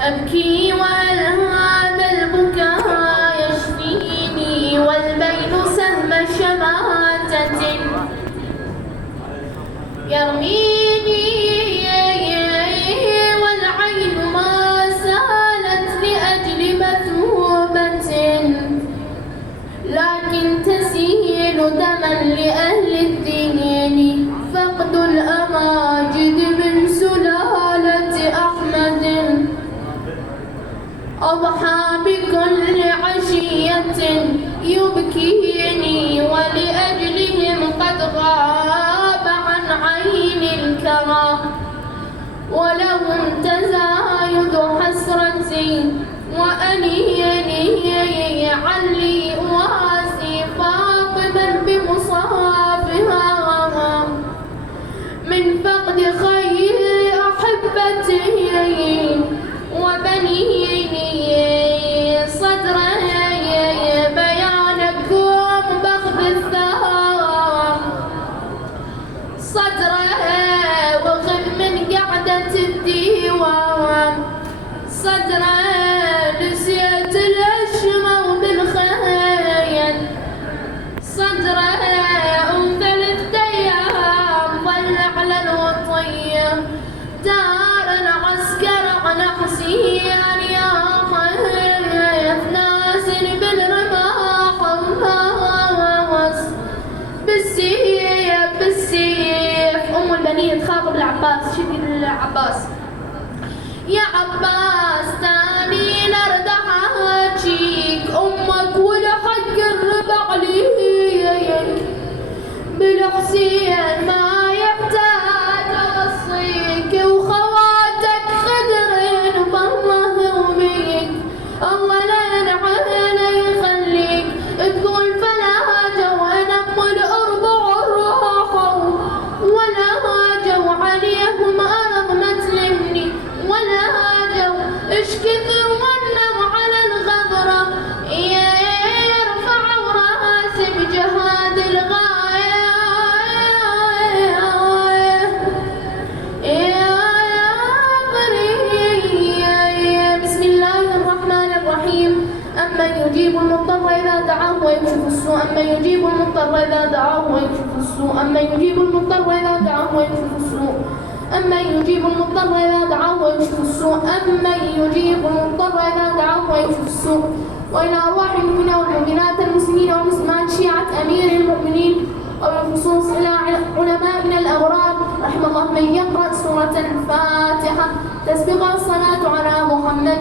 أبكي وهل هذا البكاء يشفيني والبين سهم شماتة يرميني والعين ما سالت لأجل مثوبة لكن تسيل دما لأهل الدين فقد الأماجد من سلالة أحمد أضحى بكل عشية يبكيني ولأجلهم قد غاب عن عين الكرى ولهم تزايد حسرتي وأنيني علي أواسي فاطما بمصافها من فقد خير أحبتي وبنيني صدرا بيانكم بخذ الثار صدرا وخذ من قعدة الديوان صدرا نسيت الأشمر بالخيل صدرا ثلاث أيام ظل على الوطية دار العسكر على حسين يا خيف نازل بالرماح وهاوس بالسيف أم البنية تخاطب العباس شديد العباس يا عباس تاني نردح هاجيك أمك ولحق الربع ليك بالحسين ما يحتاج أوصيك وخواتك خدرين بالله وبيك الله لا ينعنا يخليك تقول فلا جو نم الأربع الراحة ولا جو عليهم أرض ما تلمني ولا جو إيش كثر ونم على الغبرة يرفع راسي بجهاد الغاية بسم الله الرحمن الرحيم أمن يجيب المضطر إذا دعاه ويكشف السوء أمن يجيب المضطر إذا دعاه ويكشف السوء أمن يجيب المضطر إذا دعاه ويكشف السوء أمن يجيب المضطر إذا دعاه ويكشف السوء أمن يجيب المضطر إذا دعاه ويكشف السوء وإلى أرواح المؤمنين والمؤمنات المسلمين والمسلمات شيعة أمير المؤمنين وبالخصوص إلى علمائنا الأغرار رحم الله من يقرأ سورة الفاتحة تسبق الصلاة على محمد